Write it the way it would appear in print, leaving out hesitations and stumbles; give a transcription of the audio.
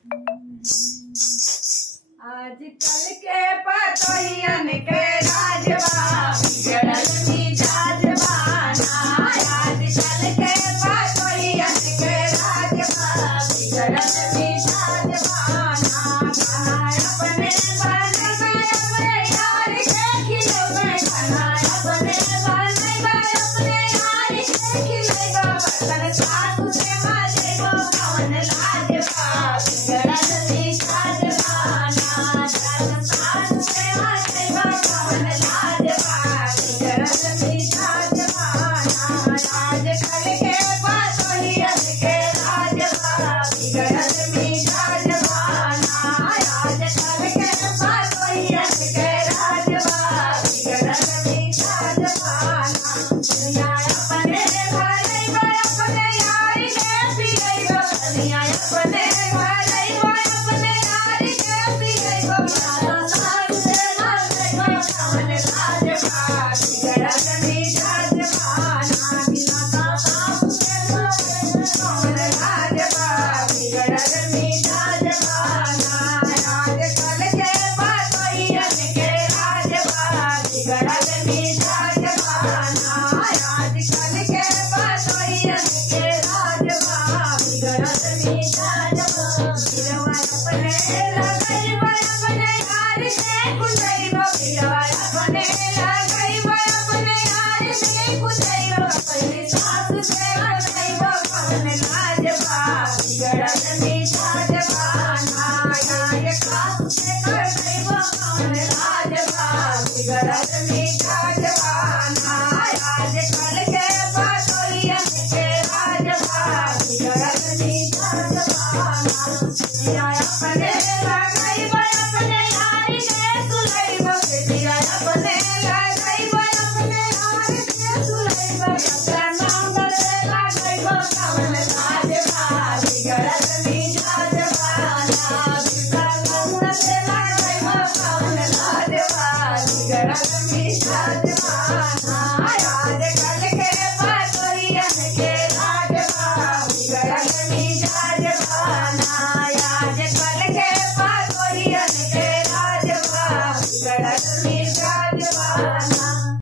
आजकल के पतोहियन के राजवा बिगड़ल मिजाज बाना। आजकल के पतोहियन के राजवा बिगड़ल मिजाज बाना। अपने अपने यार के खिलौने खाना अपने अपने यार के खिलौने बर्तन सासु से माजेगो कौन लाजवा बिगड़ल मिजाज बाना। सासु से माजेगो कौन लाजवा बिगड़ल मिजाज बाना। आजकल के पतोहियन के राजवा बिगड़ल मिजाज बाना। आजकल के पतोहियन के राजवा बिगड़ल मिजाज बाना। दुनिया अपने भले अपने यार के पियैगो दुनिया अपने भले अपने यार के पियैगो सासु से माजेगो कौन लाजवा बिगड़ल मिजाज बाना। बिना सासु से माजेगो कौन लाजवा बिगड़ल मिजाज बाना। आजकल के पतोहियन के राजवा बिगड़ल मिजाज बाना। आजकल के पतोहियन के राजवा बिगड़ल मिजाज बाना। बिरवा अपने लगैबो अपने यार से खुदैबो बिरवा अपने लगैबो अपने यार से खुदैबो अपने सासु से खुदैबो कौन लाजवा बिगड़ल मिजाज बाना। सासु से खुदैबो कौन लाजवा बिगड़ल मिजाज बाना। आजकल के पतोहियन के राजवा बिगड़ल मिजाज बाना।